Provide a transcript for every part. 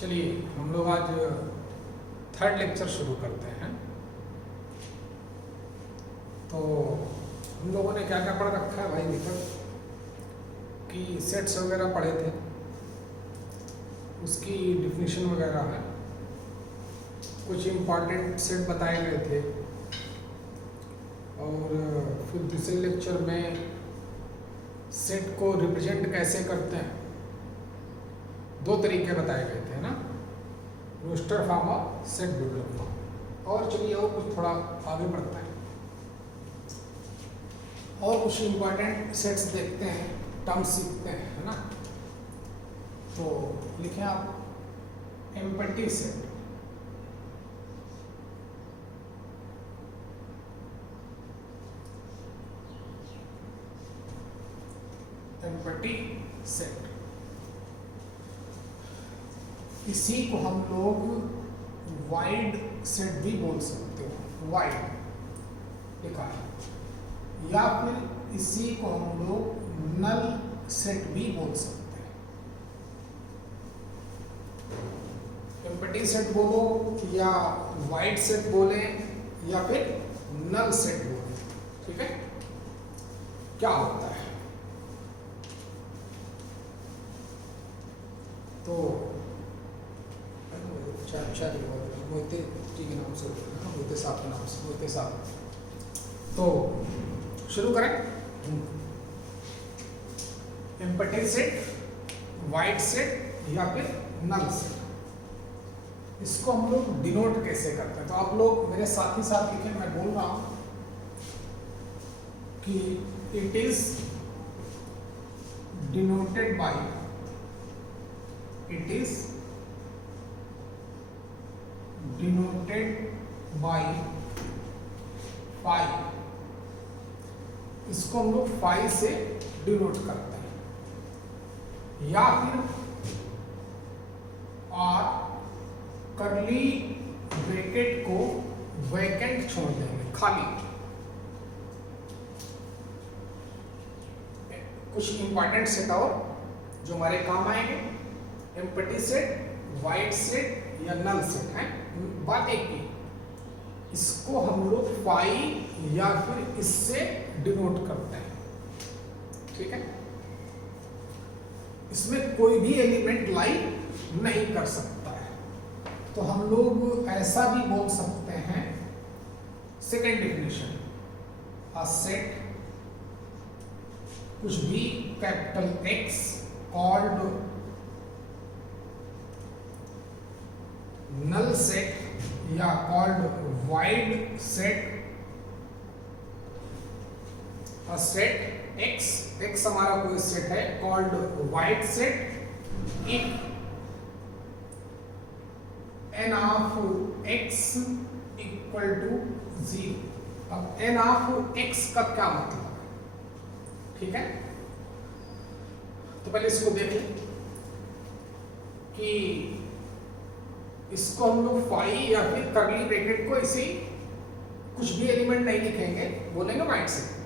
चलिए हम लोग आज थर्ड लेक्चर शुरू करते हैं। तो हम लोगों ने क्या क्या पढ़ रखा है भाई अभी तक कि सेट्स वगैरह पढ़े थे, उसकी डिफिनीशन वगैरह है, कुछ इम्पॉर्टेंट सेट बताए गए थे और फिर दूसरे लेक्चर में सेट को रिप्रेजेंट कैसे करते हैं दो तरीके बताए गए थे ना, रोस्टर फॉर्म और सेट बिल्डर फॉर्म। और चलिए और कुछ थोड़ा आगे बढ़ता है और कुछ इम्पॉर्टेंट सेट्स देखते हैं, टर्म्स सीखते हैं, है ना। तो लिखें आप एम्पटी सेट। एम्पटी सेट, इसी को हम लोग वाइड सेट भी बोल सकते हो, वाइड लिखा है, या फिर इसी को हम लोग नल सेट भी बोल सकते हैं। एम्पटी सेट बोलो या वाइड सेट बोले या फिर नल सेट बोले, ठीक है। क्या होता है तो मोहिते जी के नाम से, मोहिते साहब के नाम से, मोहिते साहब। तो शुरू करें। एम्पटी सेट, वाइड सेट या फिर नल सेट, इसको हम लोग डिनोट कैसे करते हैं। तो आप लोग मेरे साथ ही साथ लिखें, मैं बोल रहा हूं कि it is denoted by, it is denoted by phi. इसको हम लोग फाई से डिनोट करते हैं, या फिर और करली ब्रैकेट को वैकेंट छोड़ देंगे, खाली। कुछ इंपॉर्टेंट सेट और जो हमारे काम आएंगे, एम्पटी सेट, वाइड सेट या नल सेट है। बात एक ही, इसको हम लोग फाई या फिर इससे डिनोट करते हैं, ठीक है। इसमें कोई भी एलिमेंट लाई नहीं कर सकता है। तो हम लोग ऐसा भी बोल सकते हैं, सेकेंड डिफिनेशन, अ सेट कुछ भी capital X called null set या called void set. A set X, X हमारा कोई सेट है, called void set if n of X equal to 0। अब एन ऑफ एक्स का क्या मतलब है, ठीक है। तो पहले इसको देख लें कि इसको हम लोग फाई या फिर करली ब्रैकेट को इसे कुछ भी एलिमेंट नहीं लिखेंगे, बोलेंगे वाइड सेट।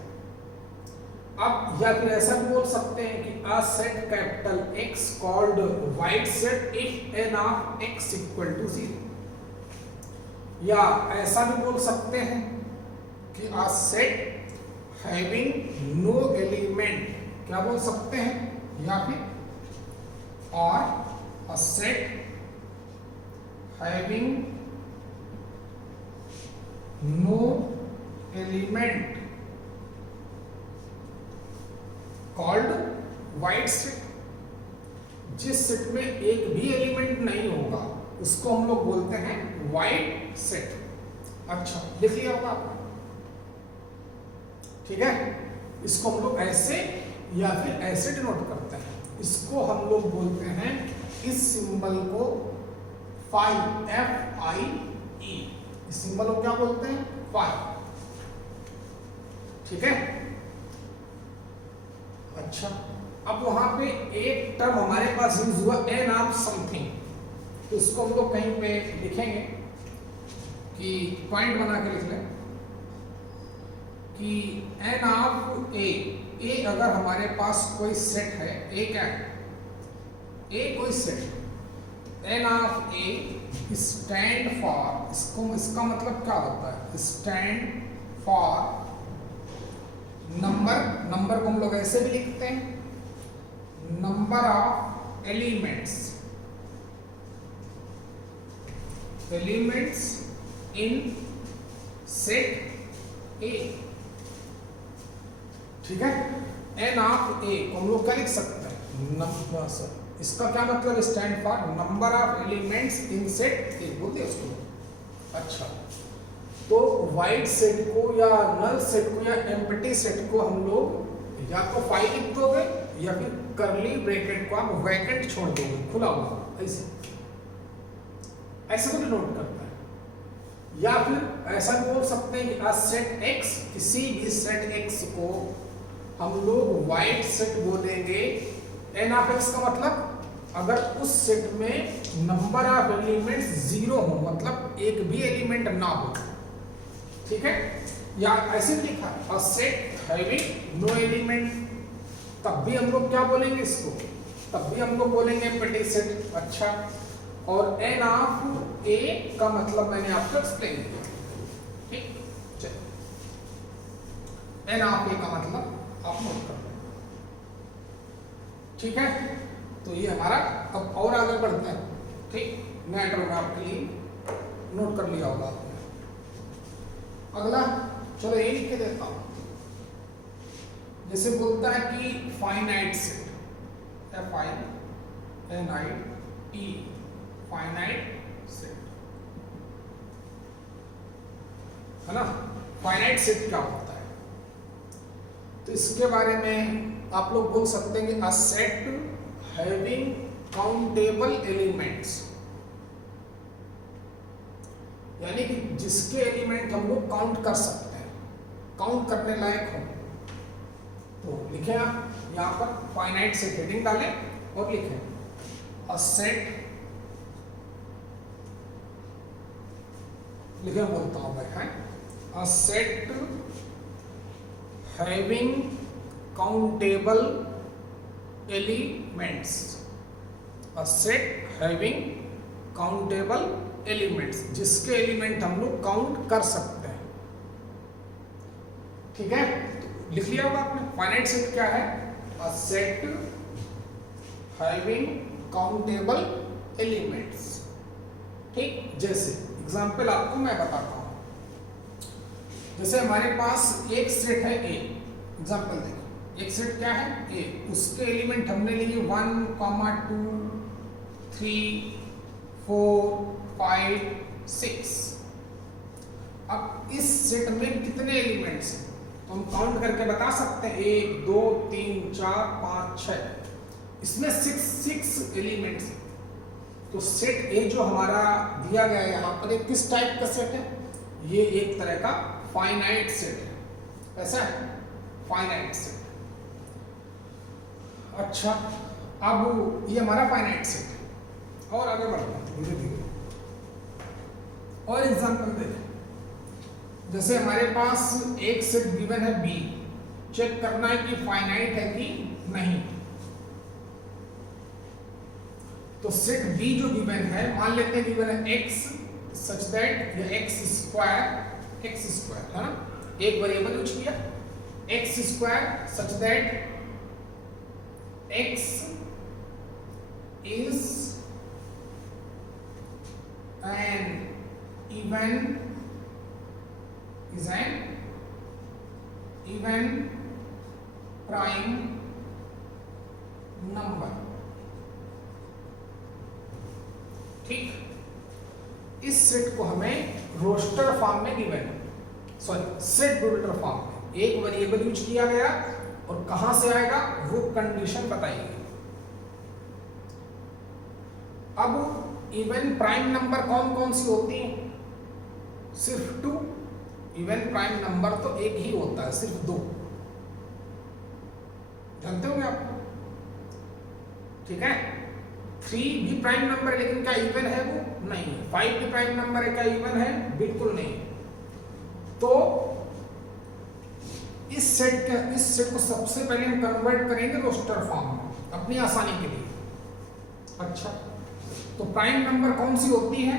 अब या फिर ऐसा भी बोल सकते हैं कि a set capital X called void set if n of X equal to 0। या ऐसा भी बोल सकते हैं कि a set having no element, क्या बोल सकते हैं, या फिर और a set having no element called void set. जिस सेट में एक भी एलिमेंट नहीं होगा उसको हम लोग बोलते हैं वाइड सेट। अच्छा, लिख लिया होगा आपने, ठीक है। इसको हम लोग ऐसे या फिर ऐसे डिनोट करते हैं। इसको हम लोग बोलते हैं, इस सिंबल को फाई, एफ आई ई, इस सिंबल को क्या बोलते हैं, फाई, ठीक है। अच्छा, अब वहां पे एक टर्म हमारे पास यूज हुआ, एन ऑफ समथिंग। तो इसको हम लोग कहीं पे लिखेंगे कि पॉइंट बना के लिख लें कि एन ऑफ ए अगर हमारे पास कोई सेट है, ए क्या है, ए कोई set, n of A stand for, इसका मतलब क्या होता है, स्टैंड फॉर नंबर को हम लोग ऐसे भी लिखते हैं, number of elements in set ए। ठीक है, एन ऑफ ए को हम लोग क्या लिख सकते हैं, इसका क्या मतलब, stand for number of elements in set ए, बोलते हैं उसको। अच्छा, तो वाइड सेट को या नल सेट को या एम्प्टी सेट को हम लोग या तो फाइल लिख दोगे या फिर कर्ली ब्रैकेट को आप वैकेंट छोड़ दोगे, खुला हुआ, ऐसे को डिनोट करता है। या फिर ऐसा भी बोल सकते हैं कि सेट एक्स, किसी भी सेट एक्स को हम लोग वाइड सेट बोलेंगे। एन ऑफ एक्स का मतलब अगर उस सेट में नंबर ऑफ एलिमेंट्स जीरो हो, मतलब एक भी एलिमेंट ना हो। ठीक है, या ऐसे भी लिखा है सेट हैविंग नो एलिमेंट, तब भी हम लोग क्या बोलेंगे इसको, तब भी हम लोग बोलेंगे एम्प्टी सेट। अच्छा, और एन ऑफ ए का मतलब मैंने आपको एक्सप्लेन किया। ठीक, चलिए, एन ऑफ ए का मतलब आप नोट कर लें। ठीक है, तो ये हमारा, अब और आगे बढ़ते हैं। ठीक, मैटर में आपके लिए नोट कर लिया होगा आपने। अगला, चलो ये लिख के देता हूं, जैसे बोलता है कि finite set, FINIT, finite set, है ना। फाइनाइट सेट क्या होता है, तो इसके बारे में आप लोग बोल सकते हैं कि a set having countable elements, यानी कि जिसके एलिमेंट हम लोग काउंट कर सकते हैं, काउंट करने लायक हो। तो लिखें आप यहाँ पर फाइनाइट सेट, हेडिंग डालें और लिखें अ सेट, लिखे बोलता हूं मैं, है अ सेट हैविंग काउंटेबल एलिमेंट्स, अ सेट हैविंग काउंटेबल एलिमेंट्स, जिसके एलिमेंट हम लोग काउंट कर सकते हैं। ठीक है, तो लिख लिया होगा आपने। फाइनाइट सेट क्या है, अ सेट हैविंग काउंटेबल एलिमेंट्स। ठीक, जैसे एग्जाम्पल आपको मैं बताता हूं, जैसे हमारे पास एक सेट है ए, एग्जाम्पल देखो, एक सेट क्या है ए, उसके एलिमेंट हमने लिए 1, 2, 3, 4, 5, 6। अब इस सेट में कितने एलिमेंट्स हैं तो हम काउंट करके बता सकते हैं, 1, 2, 3, 4, 5, 6, इसमें 6 एलिमेंट्स। तो सेट ए जो हमारा दिया गया है यहाँ पर, एक किस टाइप का सेट है, ये एक तरह का फाइनाइट सेट है, ऐसा है फाइनाइट सेट। अच्छा, अब ये हमारा फाइनाइट सेट है, और आगे बढ़ते हैं धीरे धीरे और एग्जांपल देखें। जैसे हमारे पास एक सेट गिवन है बी, चेक करना है कि फाइनाइट है कि नहीं। तो सेट बी जो गिवन है, मान लेते हैं गिवन है x सच दैट या x स्क्वायर है ना, एक वेरिएबल यूज किया, x square such that x is an even prime number। ठीक, इस सेट को हमें रोस्टर फॉर्म में given, sorry set builder form में एक वेरिएबल यूज किया गया, और कहां से आएगा वो कंडीशन बताइए। अब इवन प्राइम नंबर कौन कौन सी होती हैं, सिर्फ 2। इवन प्राइम नंबर तो एक ही होता है, सिर्फ 2, जानते होंगे आप। ठीक है, 3 भी प्राइम नंबर है, लेकिन क्या इवन है वो, नहीं है। 5 भी प्राइम नंबर है, क्या इवन है, बिल्कुल नहीं। तो इस सेट को सबसे पहले हम कन्वर्ट करेंगे रोस्टर फॉर्म में, अपनी आसानी के लिए। अच्छा, तो प्राइम नंबर कौन सी होती है,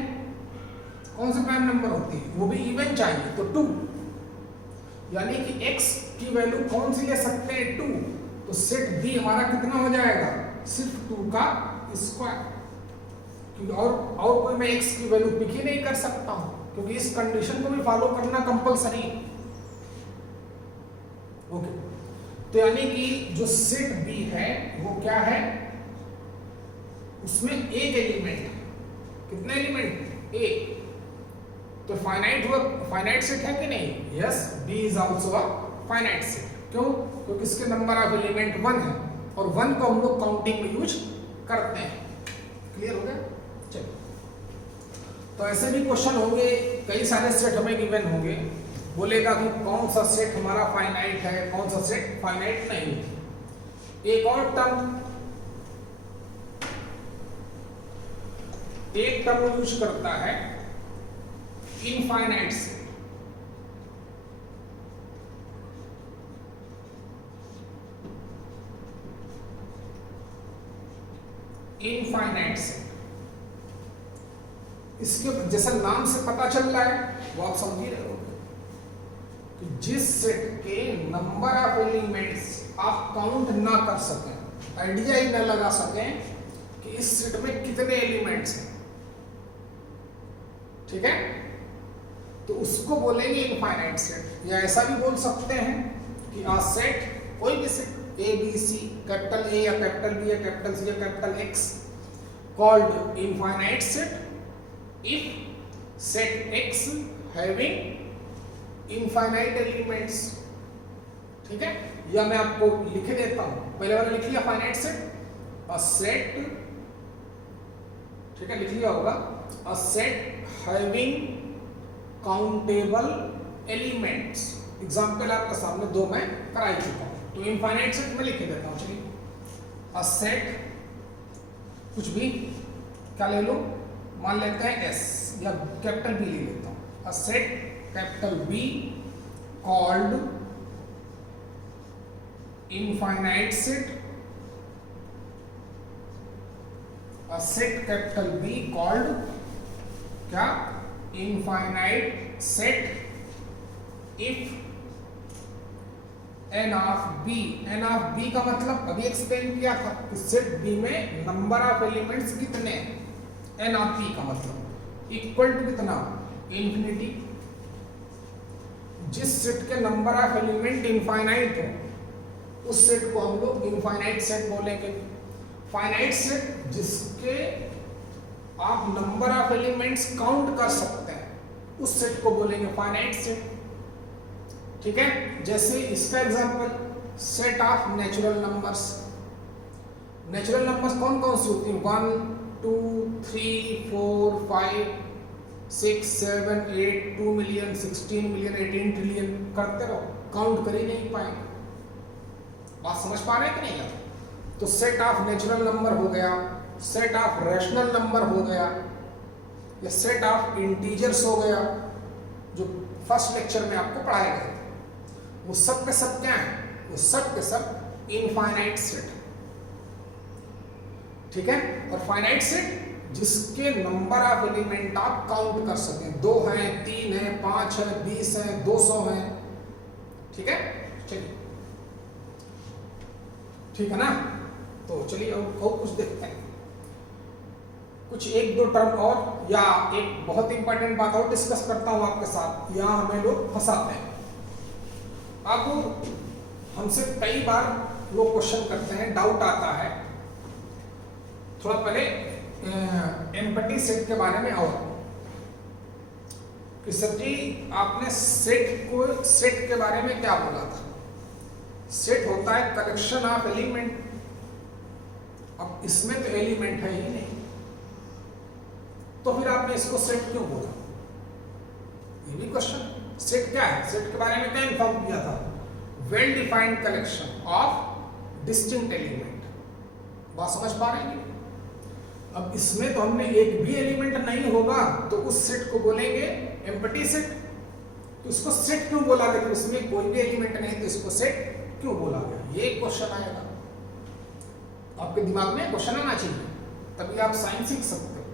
कौन सी प्राइम नंबर होती है, वो भी इवन चाहिए, तो 2, यानी कि x की वैल्यू कौन सी ले सकते हैं, 2, तो सेट बी हमारा कितना हो जाएगा, सिर्फ 2 का स्क्वायर, क्योंकि और कोई मैं x की वैल्यू पिक ही नहीं कर सकता हूं, क्योंकि इस कंडीशन को भी फॉलो करना कंपलसरी है। ओके, तो यानी कि जो सेट बी है वो क्या है, उसमें एक एलिमेंट है, कितने एलिमेंट, एक, तो फाइनाइट हुआ, फाइनाइट सेट है कि नहीं, yes, B is also a finite set, क्यों, क्योंकि इसके नंबर ऑफ एलिमेंट 1 है और 1 को हम लोग काउंटिंग में यूज करते हैं। क्लियर हो गया, चलिए। तो ऐसे भी क्वेश्चन होंगे, कई सारे सेट हमें गिवन होंगे, बोलेगा कि कौन सा सेट हमारा फाइनाइट है, कौन सा सेट फाइनाइट नहीं है। एक और टर्म, एक टर्म यूज करता है इनफाइनाइट सेट, इनफाइनाइट सेट, इसके जैसा नाम से पता चल रहा है वो आप समझ ही रहे हो कि जिस सेट के नंबर ऑफ एलिमेंट्स आप काउंट ना कर सकें, आइडिया ही ना लगा सकें कि इस सेट में कितने एलिमेंट्स हैं, ठीक है, तो उसको बोलेंगे इनफाइनाइट सेट। या ऐसा भी बोल सकते हैं कि आ सेट, कोई भी set A B C, capital A या कैपिटल बी या कैपिटल सी या capital X, called infinite set if set X having infinite elements, ठीक है। या मैं आपको लिख देता हूं, पहले वाला लिख लिया फाइनाइट सेट, अ सेट, ठीक है, लिख लिया होगा, अ set having countable elements. Example आपके सामने 2 मैं करा ही चुका हूं, तो इनफाइनाइट सेट में लिख देता हूं। चलिए, अ सेट, कुछ भी क्या ले लो, मान लेते हैं एस या कैपिटल बी ले लेता हूं, a set capital B called infinite set, a set capital B called क्या, infinite set if n of B, n of B का मतलब अभी एक्सप्लेन किया था कि सेट बी में नंबर ऑफ एलिमेंट्स कितने हैं, एन ऑफ बी का मतलब इक्वल टू कितना, इंफिनिटी। जिस सेट के नंबर ऑफ एलिमेंट इनफाइनाइट है उस सेट को हम लोग इनफाइनाइट सेट बोलेंगे। फाइनाइट सेट जिसके आप नंबर ऑफ एलिमेंट्स काउंट कर सकते हैं उस सेट को बोलेंगे फाइनाइट सेट, ठीक है। जैसे इसका example, set of natural numbers. Natural numbers कौन कौन सी होती हैं, 1 2 3 4 5 6 7 8 2 मिलियन 16 मिलियन 18 ट्रिलियन, करते रहो, काउंट कर ही नहीं पाएंगे। बात समझ पा रहे हैं कि नहीं? तो सेट ऑफ नेचुरल नंबर हो गया, सेट ऑफ रैशनल नंबर हो गया, या सेट ऑफ इंटीजर्स हो गया, जो फर्स्ट लेक्चर में आपको पढ़ाए गए थे। वो सब के सब क्या है, वो सब के सब इनफाइनाइट सेट, ठीक है। और फाइनाइट सेट जिसके नंबर ऑफ एलिमेंट आप काउंट कर सकें, 2 हैं, 3 हैं, 5 है, 20 है, 200 है, ठीक है। चलिए, ठीक है ना। तो चलिए और कुछ देखते हैं, कुछ 1-2 टर्म और, या एक बहुत इंपॉर्टेंट बात और डिस्कस करता हूं आपके साथ, यहां हमें लोग फंसाते हैं। अब हमसे कई बार लोग क्वेश्चन करते हैं, डाउट आता है, थोड़ा पहले एम्पटी सेट के बारे में और कि सर जी आपने सेट के बारे में क्या बोला था। सेट होता है कलेक्शन ऑफ एलिमेंट, अब इसमें तो एलिमेंट है ही नहीं, तो फिर आपने इसको सेट क्यों बोला, ये भी क्वेश्चन। सेट क्या है, सेट के बारे में क्या इन्फॉर्म किया था, well defined collection of distinct element. बात समझ पा रहे हैं? अब इसमें तो हमने एक भी एलिमेंट नहीं होगा तो उस सेट को बोलेंगे एम्प्टी सेट। तो इसको सेट क्यों बोला गया, इसमें कोई भी एलिमेंट नहीं तो इसको सेट क्यों बोला गया, ये क्वेश्चन आएगा आपके दिमाग में, क्वेश्चन आना चाहिए, तभी आप साइंस सीख सकते हो।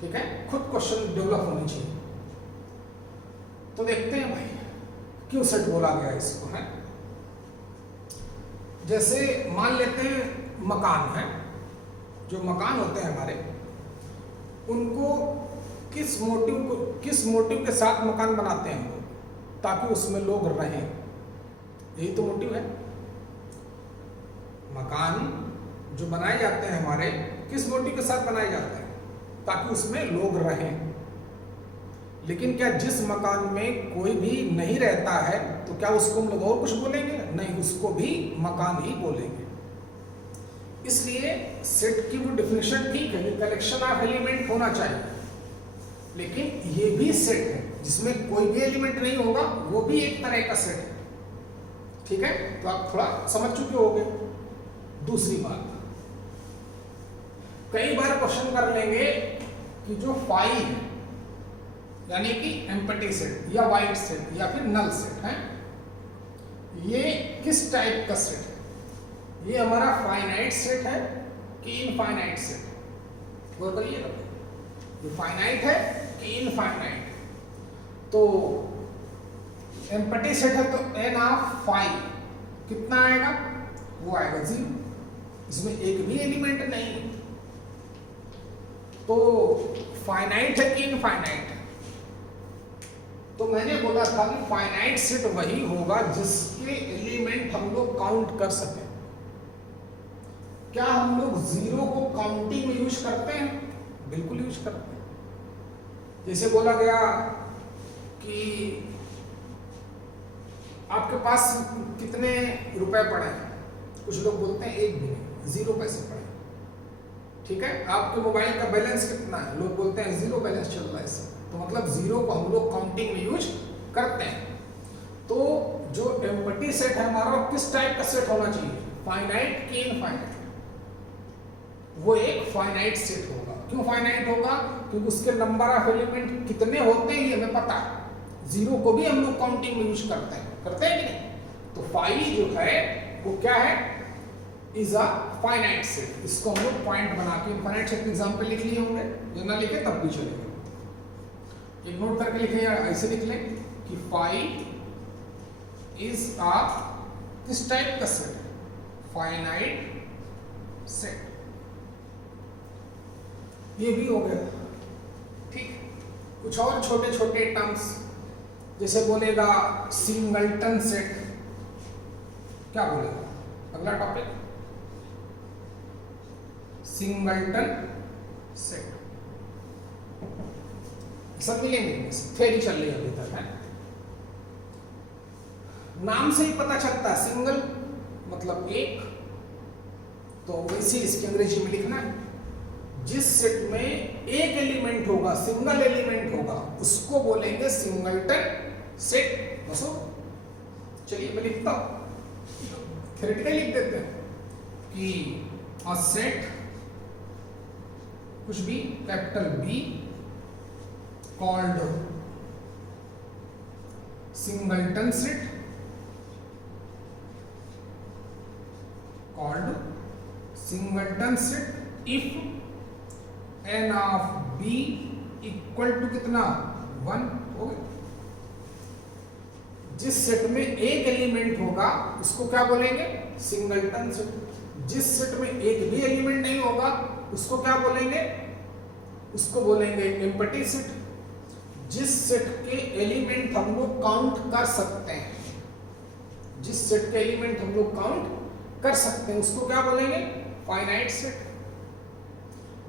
ठीक है, खुद क्वेश्चन डेवलप होनी चाहिए। तो देखते हैं भाई क्यों सेट बोला गया इसको है। जैसे मान लेते हैं मकान है, जो मकान होते हैं हमारे, उनको किस मोटिव के साथ मकान बनाते हैं हम लोग, ताकि उसमें लोग रहें। यही तो मोटिव है। मकान जो बनाए जाते हैं हमारे, किस मोटिव के साथ बनाए जाते हैं, ताकि उसमें लोग रहें। लेकिन क्या जिस मकान में कोई भी नहीं रहता है तो क्या उसको हम लोग और कुछ बोलेंगे? नहीं, उसको भी मकान ही बोलेंगे। इसलिए सेट की वो डेफिनेशन ठीक है, कलेक्शन ऑफ एलिमेंट होना चाहिए, लेकिन ये भी सेट है जिसमें कोई भी एलिमेंट नहीं होगा, वो भी एक तरह का सेट है। ठीक है, तो आप थोड़ा समझ चुके होंगे। दूसरी बात, कई बार क्वेश्चन कर लेंगे कि जो फाई है, यानी कि एम्प्टी सेट या वाइड सेट या फिर नल सेट है, ये किस टाइप का सेट है? ये हमारा फाइनाइट सेट है कि इनफाइनाइट सेट? गौर करिएगा, ये फाइनाइट है कि इनफाइनाइट? तो एम्प्टी सेट है तो n ऑफ फाई कितना आएगा? वो आएगा 0। इसमें एक भी एलिमेंट नहीं है। तो फाइनाइट है कि इनफाइनाइट? तो मैंने बोला था कि फाइनाइट सेट वही होगा जिसके एलिमेंट हम लोग काउंट कर सकें। क्या हम लोग 0 को काउंटिंग में यूज करते हैं? बिल्कुल यूज करते हैं। जैसे बोला गया कि आपके पास कितने रुपए पड़े हैं, कुछ लोग बोलते हैं 1 भी नहीं, 0 पैसे पड़े। ठीक है, आपके मोबाइल का बैलेंस कितना है, लोग बोलते हैं 0 बैलेंस चल रहा है इसमें। तो मतलब 0 को हम लोग काउंटिंग में यूज करते हैं। तो जो एम्प्टी सेट है हमारा, किस टाइप का सेट होना चाहिए? फाइनाइट कि इनफाइनाइट? वो एक फाइनाइट सेट होगा। क्यों फाइनाइट होगा? क्योंकि उसके नंबर ऑफ एलिमेंट कितने होते हैं ये हमें पता है। 0 को भी हम लोग काउंटिंग में यूज करते हैं कि नहीं? तो फाई जो है वो क्या है? Is a finite set. इसको हम लोग पॉइंट बना के इनफाइनाइट सेट के एग्जांपल लिख लिए होंगे, जो ना लिखे तब भी चलेगा। एक नोट करके लिखें या ऐसे लिख लें कि फाई इज अ किस टाइप का सेट? Finite set. ये भी हो गया। ठीक, कुछ और छोटे छोटे टर्म्स, जैसे बोलेगा सिंगलटन सेट। क्या बोलेगा? अगला टॉपिक सिंगलटन सेट। सब मिलेंगे, थ्योरी चल रही है अभी तक है। नाम से ही पता चलता है, सिंगल मतलब एक, तो वैसे इसके अंग्रेजी में लिखना है। जिस सेट में एक एलिमेंट होगा, सिंगल एलिमेंट होगा, उसको बोलेंगे सिंगलटन सेट। बसो, चलिए मैं लिखता हूं, थ्योरेटिकली लिख देते हैं कि अ सेट कुछ भी capital B called singleton set, if n of B equal to कितना? 1 हो गया। जिस सेट में एक एलिमेंट होगा उसको क्या बोलेंगे? Singleton set. जिस सेट में एक भी एलिमेंट नहीं होगा उसको क्या बोलेंगे? उसको बोलेंगे एम्प्टी सेट। जिस सेट के एलिमेंट हम लोग काउंट कर सकते हैं, जिस सेट के एलिमेंट हम लोग काउंट कर सकते हैं उसको क्या बोलेंगे? Finite set.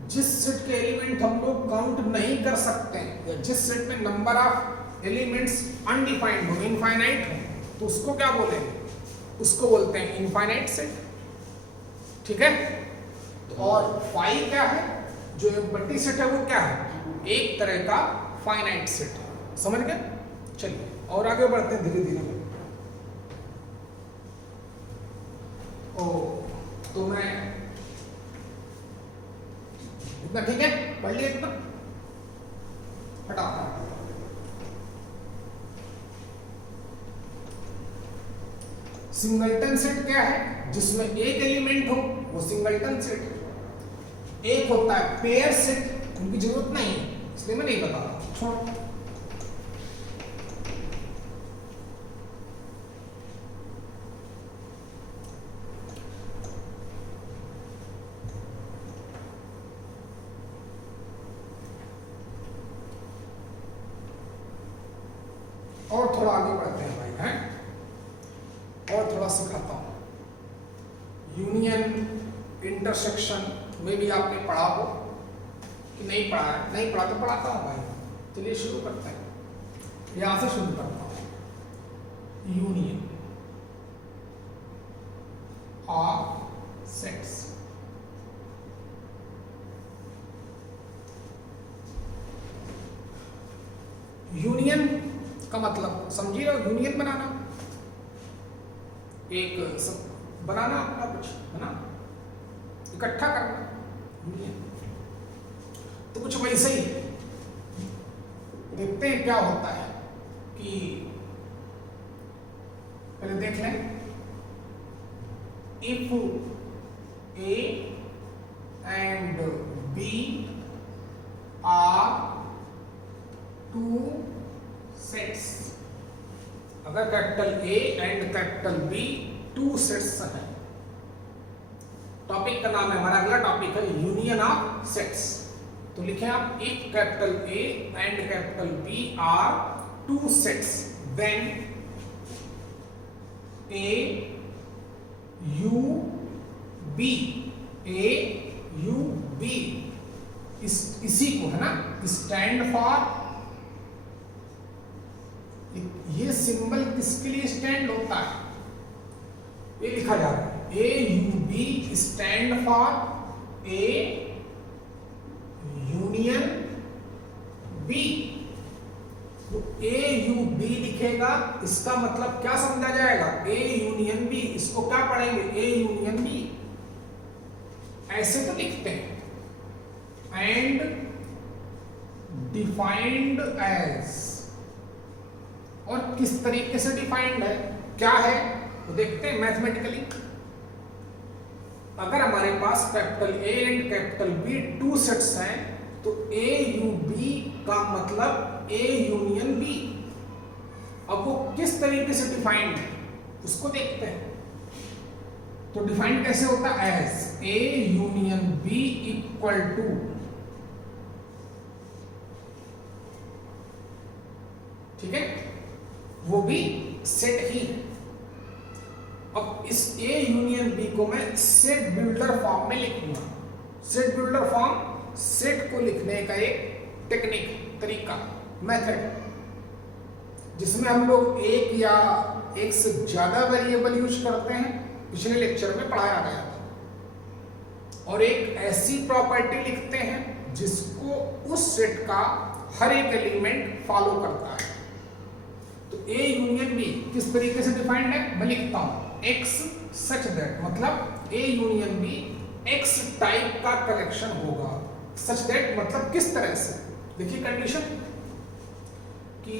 जिस सेट के एलिमेंट हम लोग काउंट नहीं कर सकते हैं, या जिस सेट में नंबर ऑफ एलिमेंट्स अनडिफाइंड हो, इनफाइनाइट हो, तो उसको क्या बोलेंगे? उसको बोलते हैं इनफाइनाइट सेट। ठीक है, तो और फाई क्या है? जो एम्प्टी सेट है वो क्या है? एक तरह का फाइनाइट सेट। समझ गए? चलिए और आगे बढ़ते हैं धीरे धीरे। तो मैं इतना ठीक है, पढ़ लिया इतना, हटाओ। सिंगलटन सेट क्या है? जिसमें एक एलिमेंट हो, वो सिंगलटन सेट। एक होता है पेयर सेट उनकी जरूरत नहीं है, इसलिए मैं नहीं बता रहा, छोड़ो। और थोड़ा आगे बढ़ते हैं भाई, हैं और थोड़ा सिखाता हूं। यूनियन, इंटरसेक्शन में भी आपने पढ़ा हो कि नहीं पढ़ा है? नहीं पढ़ा तो पढ़ाता हूं भाई। चलिए शुरू करते हैं, यहां से शुरू करता हूं। यूनियन ऑफ सेट्स, यूनियन का मतलब समझिए, यूनियन बनाना, एक सब बनाना अपना कुछ है ना, इकट्ठा करना, यूनियन। तो कुछ वैसे ही देखते हैं क्या होता है कि पहले देख लें। If A and B are two sets, अगर capital A and capital B two sets हैं, टॉपिक का नाम है हमारा, अगला टॉपिक है यूनियन ऑफ सेट्स। तो लिखें आप, if capital A and capital B are two sets, then A U B, A U B, इसी को है ना स्टैंड फॉर, ये सिंबल किसके लिए स्टैंड होता है, ये लिखा जा रहा है, A U B stand for A union B. तो ए यू बी लिखेगा, इसका मतलब क्या समझा जाएगा, ए यूनियन बी। इसको क्या पढ़ेंगे, ए यूनियन बी, ऐसे तो लिखते हैं। एंड डिफाइंड एज, और किस तरीके से डिफाइंड है, क्या है तो देखते हैं मैथमेटिकली। अगर हमारे पास capital A and capital B two sets हैं, तो ए यू बी का मतलब ए यूनियन बी। अब वो किस तरीके से डिफाइंड है उसको देखते हैं। तो डिफाइंड कैसे होता है, as A union B equal to, ठीक है, वो भी सेट ही है। अब इस ए यूनियन बी को मैं सेट बिल्डर फॉर्म में लिखूंगा। सेट बिल्डर फॉर्म, सेट को लिखने का एक टेक्निक, तरीका, मेथड, जिसमें हम लोग एक या एक से ज्यादा वेरिएबल यूज करते हैं, पिछले लेक्चर में पढ़ाया गया था। और एक ऐसी प्रॉपर्टी लिखते हैं जिसको उस सेट का हर एक एलिमेंट फॉलो करता है। तो ए यूनियन बी किस तरीके से डिफाइंड है, मैं लिखता हूं एक्स सच दैट, मतलब A union B X type का कलेक्शन होगा। सच दैट मतलब किस तरह से, देखिए कंडीशन कि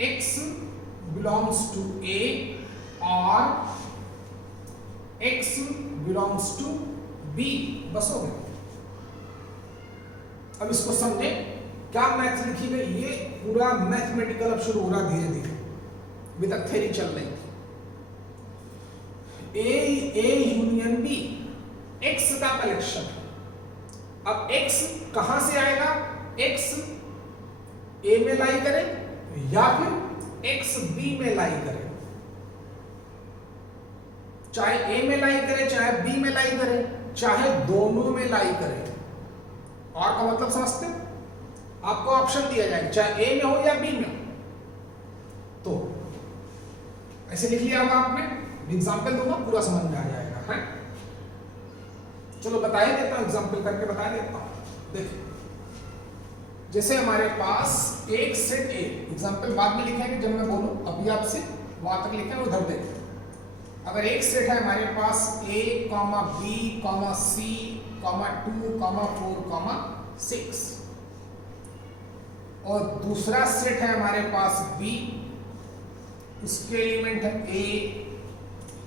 एक्स बिलोंग्स टू ए और एक्स बिलोंग्स टू बी, बस हो गया। अब इसको समझे क्या मैथ लिखी गई, ये पूरा मैथमेटिकल अब शुरू हो रहा धीरे धीरे, अभी तक थ्योरी चल रही थी। ए यूनियन बी एक्स का कलेक्शन। अब एक्स कहां से आएगा, एक्स ए में लाई करे या फिर एक्स बी में लाई करे, चाहे ए में लाई करे चाहे बी में लाई करे, चाहे दोनों में लाई करे। और का मतलब समझते, आपको ऑप्शन दिया जाएगा चाहे ए में हो या बी में हो। तो ऐसे लिख लिया होगा आपने, एग्जाम्पल दूंगा पूरा समझ में आ जाएगा, है? चलो बता ही देता हूं, एग्जाम्पल करके बता देता हूं। देखिए जैसे हमारे पास एक सेट ए, एग्जाम्पल बाद में लिखेंगे जब मैं बोलूं, अभी आपसे वहां तक लिखें उधर देखें। अगर एक सेट है हमारे पास ए comma B comma C comma 2 comma 4 comma 6, और दूसरा सेट है हमारे पास बी, उसके एलिमेंट है A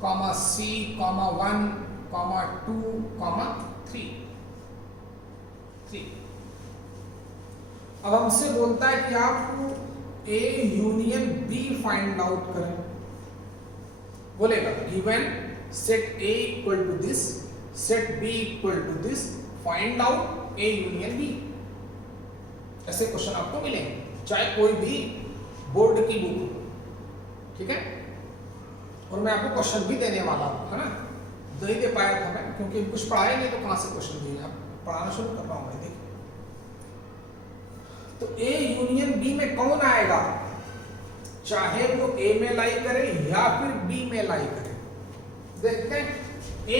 comma C comma 1 comma 2 comma 3। अब हमसे बोलता है कि आप A union B find out करें। बोलेगा given set A equal to this, set B equal to this, find out A union B. ऐसे क्वेश्चन आपको मिलेंगे, चाहे कोई भी बोर्ड की बुक हो, ठीक है। और मैं आपको क्वेश्चन भी देने वाला हूं, है ना। नहीं दे पाया था मैं, क्योंकि कुछ पढ़ाया नहीं तो कहां से क्वेश्चन दिए। अब पढ़ाना शुरू कर रहा हूं मैं। देखिए तो ए यूनियन बी में कौन आएगा, चाहे वो ए में लाई करे या फिर बी में लाई करे। देखते हैं ए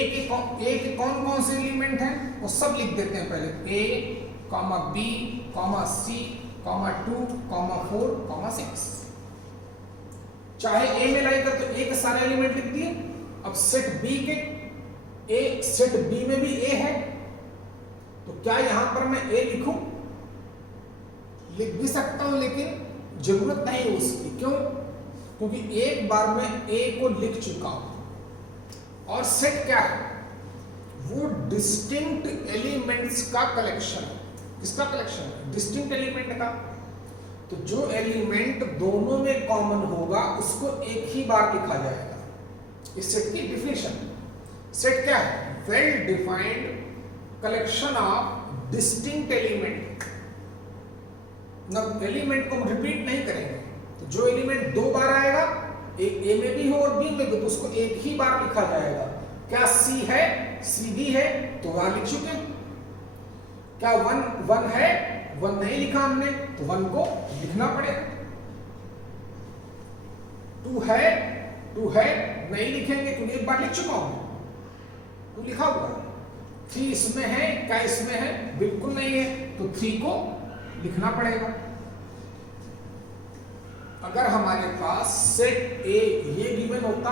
के कौन कौन से एलिमेंट हैं, वो सब लिख देते हैं पहले। ए comma B comma C comma 2 comma 4 comma 6। चाहे ए में लाई कर तो ए के सारे एलिमेंट लिख दिए। अब सेट बी के ए, सेट बी में भी ए है, तो क्या यहां पर मैं ए लिखूं? लिख भी सकता हूं, लेकिन जरूरत नहीं है उसकी। क्यों? क्योंकि एक बार मैं ए को लिख चुका हूं। और सेट क्या है? वो डिस्टिंक्ट एलिमेंट्स का कलेक्शन है। किसका कलेक्शन है? डिस्टिंक्ट एलिमेंट का। तो जो एलिमेंट दोनों में कॉमन होगा उसको एक ही बार लिखा जाएगा। इस सेट की डिफिनेशन। सेट क्या है? Well defined collection of distinct element. ना एलिमेंट को हम रिपीट नहीं करेंगे। तो जो एलिमेंट दो बार आएगा, एक ए में भी हो और बी में भी, तो उसको एक ही बार लिखा जाएगा। क्या सी है? सी भी है तो वहां लिख चुके। क्या वन है? वन नहीं लिखा हमने, तो वन को लिखना पड़ेगा। टू है नहीं लिखेंगे क्योंकि एक बार लिख चुका हूं। टू लिखा हुआ है। 3 इसमें है, क्या इसमें है? बिल्कुल नहीं है, तो 3 को लिखना पड़ेगा। अगर हमारे पास सेट ए ये गिवन होता,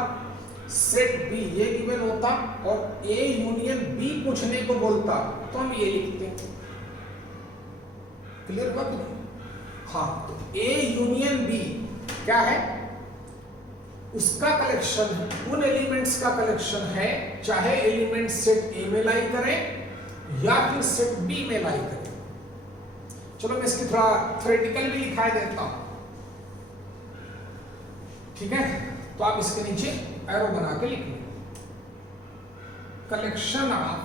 सेट बी ये गिवन होता और ए यूनियन बी पूछने को बोलता, तो हम ये लिखते। क्लियर हुआ कि नहीं? हाँ, तो ए यूनियन बी क्या है? उसका कलेक्शन है, उन एलिमेंट्स का कलेक्शन है, चाहे एलिमेंट सेट ए में लाई करें या फिर सेट बी में लाई करें। चलो मैं इसकी थोड़ा थ्योरेटिकल भी लिखा देता हूं, ठीक है। तो आप इसके नीचे एरो बना के लिख लो। Collection of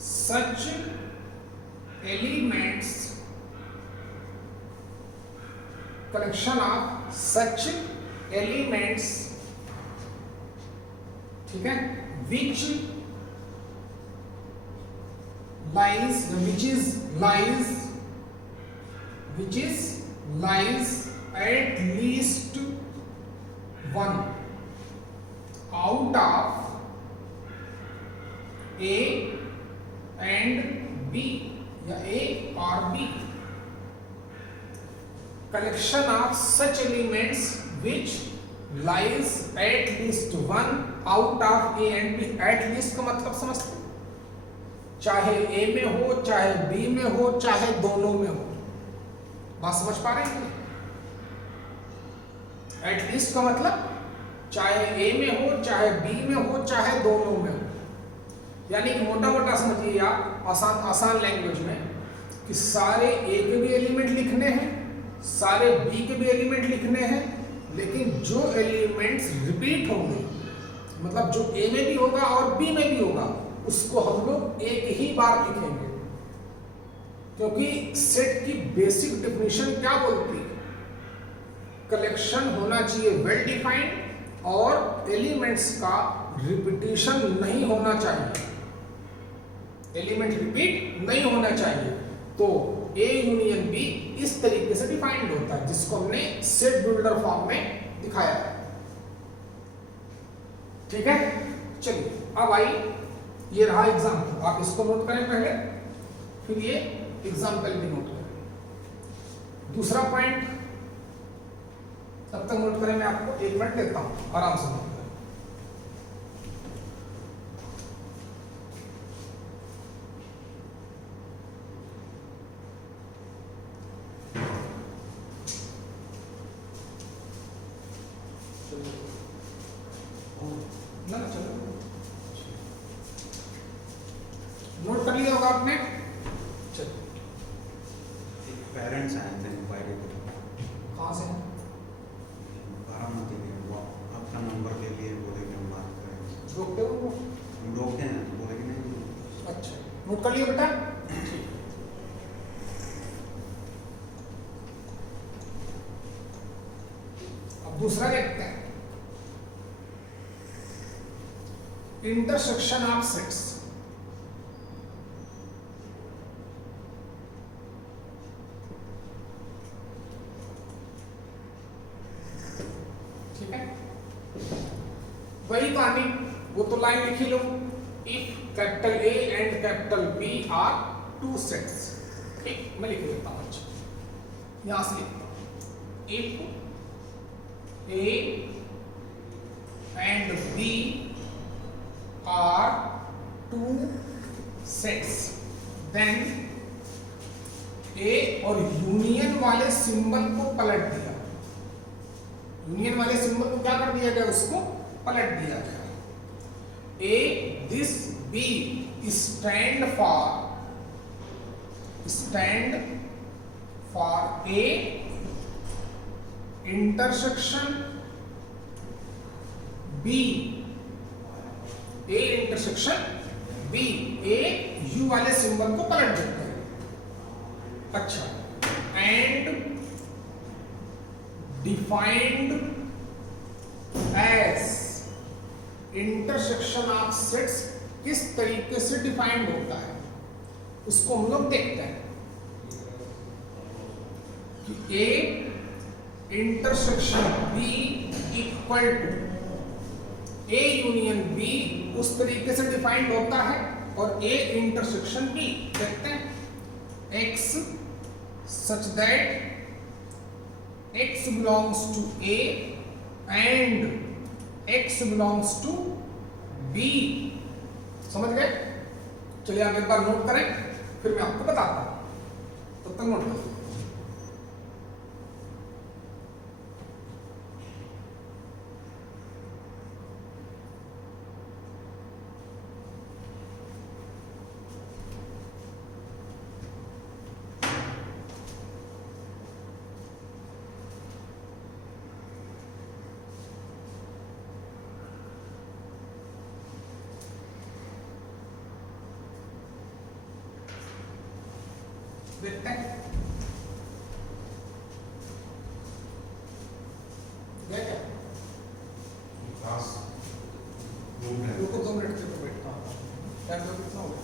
such elements, collection of such elements, ठीक है, which lies at least one out of A and B या A और B। Collection of such elements which lies at least one out of A and B। at least का मतलब समझते? चाहे A में हो, चाहे B में हो, चाहे दोनों में हो। बात समझ पा रहे हैं? एटलीस्ट का मतलब चाहे ए में हो, चाहे बी में हो, चाहे दोनों में हो। यानी कि मोटा मोटा समझिए आप आसान लैंग्वेज में कि सारे ए के भी एलिमेंट लिखने हैं, सारे बी के भी एलिमेंट लिखने हैं, लेकिन जो एलिमेंट्स रिपीट होंगे, मतलब जो ए में भी होगा और बी में भी होगा, उसको हम लोग एक ही बार लिखेंगे। क्योंकि सेट की बेसिक डेफिनेशन क्या बोलती है? कलेक्शन होना चाहिए वेल डिफाइंड और एलिमेंट्स का रिपीटिशन नहीं होना चाहिए, एलिमेंट रिपीट नहीं होना चाहिए। तो ए यूनियन बी इस तरीके से डिफाइंड होता है, जिसको हमने सेट बिल्डर फॉर्म में दिखाया है। ठीक है, चलिए अब आई, ये रहा एग्जाम्पल। आप इसको नोट करें पहले, फिर ये एग्जाम्पल भी नोट करें। दूसरा पॉइंट तब तक नोट करें, मैं आपको 1 मिनट देता हूं, आराम से नोट करें। ना चलो आपने? चलो पेरेंट्स आए थे इंक्वायरी के लिए। कहाँ से? बारामती के, वो आपका नंबर ले लिए, बोले कि हम बात करेंगे। रोकते हो वो? हम रोके हैं तो बोले कि नहीं। अच्छा, नोट कर लियो बेटा। अब दूसरा देखते हैं, इंटरसेक्शन ऑफ सेट्स। ठीक है, वही कहानी, वो तो लाइन लिखी लो। If capital A and capital B are two sets, ठीक, मैं लिख देता हूं। अच्छा, यहां से लिखता हूं, if A and B are two sets, then A और यूनियन वाले सिंबल को पलट दिया। यूनियन वाले सिंबल को क्या कर दिया गया? उसको पलट दिया गया। A this B stand for A intersection B, A intersection B, A U वाले सिंबल को पलट देते हैं। अच्छा, and defined as intersection of sets किस तरीके से डिफाइंड होता है उसको हम लोग देखते हैं कि A intersection B equal to A union B उस तरीके से डिफाइंड होता है, और ए इंटरसेक्शन बी देखते हैं। X such that x belongs to A and x belongs to B, समझ गए? चलिए आप एक बार नोट करें, फिर मैं आपको बताता हूं, तब तक नोट करें। देखते हैं, रुको 2 मिनट तक बैठता हूं। टाइम तो कितना हो गया?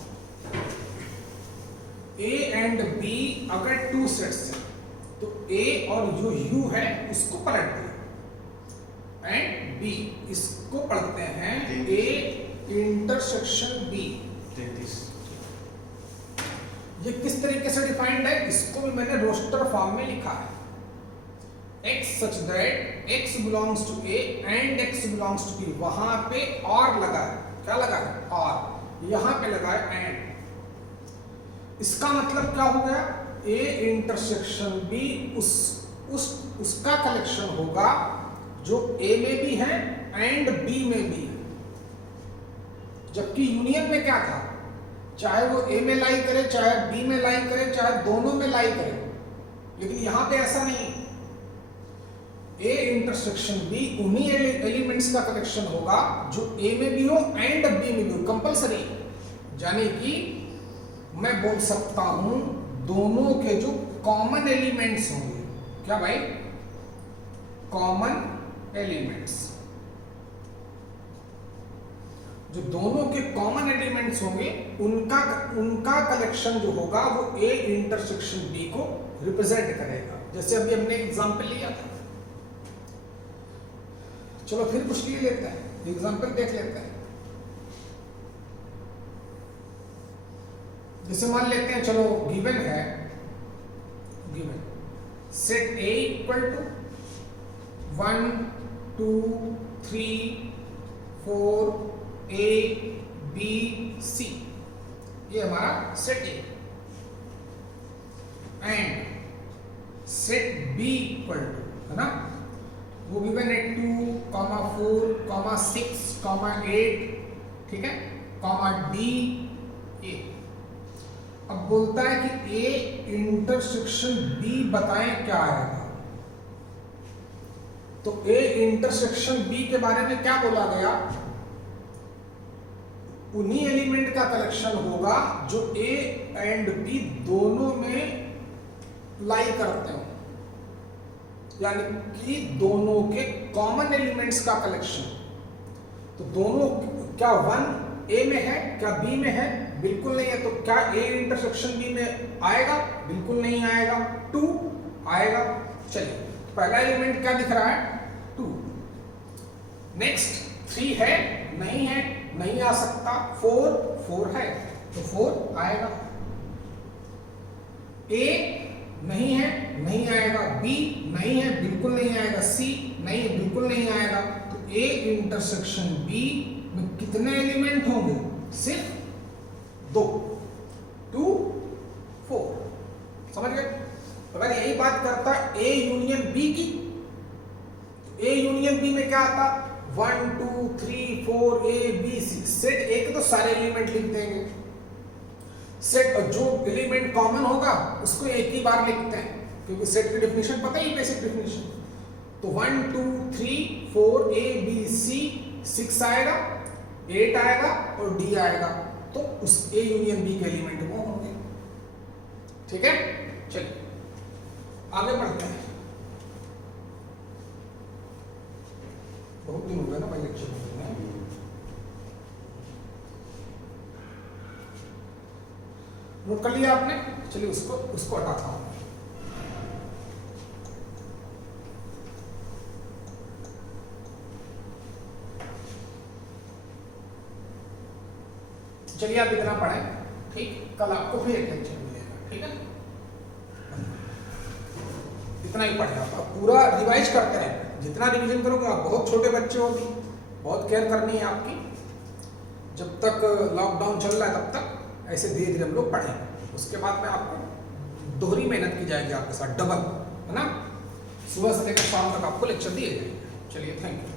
ए एंड बी अगर टू सेट्स हैं तो ए और जो यू है उसको पलट दिया, एंड बी इसको पढ़ते हैं ए इंटरसेक्शन बी। ये किस तरीके से डिफाइंड है? इसको भी मैंने रोस्टर फॉर्म में लिखा है। x such that x belongs to A and x belongs to B, वहां पे और लगा है, क्या लगा है? और यहां पे लगा है एंड। इसका मतलब क्या हो गया? A इंटरसेक्शन B उसका कलेक्शन होगा जो A में भी है एंड B में भी है। जबकि यूनियन में क्या था? चाहे वो ए में लाई करे, चाहे बी में लाई करे, चाहे दोनों में लाई करे, लेकिन यहां पे ऐसा नहीं। ए इंटरसेक्शन बी उन्हीं एलिमेंट्स का कलेक्शन होगा जो ए में भी हो एंड बी में भी हो, कंपल्सरी। यानी कि मैं बोल सकता हूं दोनों के जो कॉमन एलिमेंट्स होंगे, क्या भाई? कॉमन एलिमेंट्स, जो दोनों के कॉमन एलिमेंट्स होंगे उनका कलेक्शन जो होगा वो ए इंटरसेक्शन बी को रिप्रेजेंट करेगा। जैसे अभी हमने एग्जांपल लिया था, चलो फिर कुछ ले लेते हैं, एग्जांपल देख लेते हैं। जैसे मान लेते हैं, चलो गिवन है, given set A equal to 1 2 3 4 A B C, ये हमारा set A, and set B equal to, है ना, वो गिवन है 2, 4, 6, 8, ठीक है, D A। अब बोलता है कि ए इंटरसेक्शन बी बताएं क्या आएगा। तो ए इंटरसेक्शन बी के बारे में क्या बोला गया, उन्हीं एलिमेंट का कलेक्शन होगा जो ए एंड बी दोनों में लाई करते हो, यानी कि दोनों के कॉमन एलिमेंट्स का कलेक्शन। तो दोनों क्या वन ए में है, क्या बी में है, बिल्कुल नहीं है। तो क्या ए इंटरसेक्शन बी में आएगा, बिल्कुल नहीं आएगा। 2 आएगा। चलिए पहला एलिमेंट क्या दिख रहा है, 2। नेक्स्ट 3 है, नहीं है, नहीं आ सकता। 4 है तो 4 आएगा। ए नहीं है, नहीं आएगा। बी नहीं है, बिल्कुल नहीं आएगा। सी नहीं है, बिल्कुल नहीं आएगा। तो ए इंटरसेक्शन बी में कितने एलिमेंट होंगे, सिर्फ 2, 2, 4। समझ गए। अगर यही बात करता ए यूनियन बी की, ए यूनियन बी में क्या आता, 1 2 3 4 ए बी सी। सेट ए के तो सारे एलिमेंट लिख देंगे। सेट जो एलिमेंट कॉमन होगा उसको एक ही बार लिखते हैं, क्योंकि सेट की डेफिनेशन पता ही, बेसिक डेफिनेशन। तो 1 2 3 4 ए बी सी, 6 आएगा, 8 आएगा और डी आएगा। तो उस ए यूनियन बी के एलिमेंट वो होंगे। ठीक है, चलिए आगे बढ़ते हैं। बहुत दिन हो गया ना भाई लेक्चर में। नोट कर लिया आपने, चलिए उसको हटाता हूं। चलिए आप इतना पढ़ें, ठीक। कल आपको फिर एक लेक्चर मिलेगा, ठीक है। इतना ही पढ़ें आप, पूरा रिवाइज करते रहें। जितना रिवीजन करोगे आप, बहुत छोटे बच्चे हो भी, बहुत केयर करनी है आपकी। जब तक लॉकडाउन चल रहा है तब तक ऐसे धीरे धीरे हम लोग पढ़ें। उसके बाद में आपको दोहरी मेहनत की जाएगी आपके साथ, डबल, है ना। सुबह से लेकर शाम तक आपको लेक्चर दिए जाएंगे। चलिए, थैंक यू।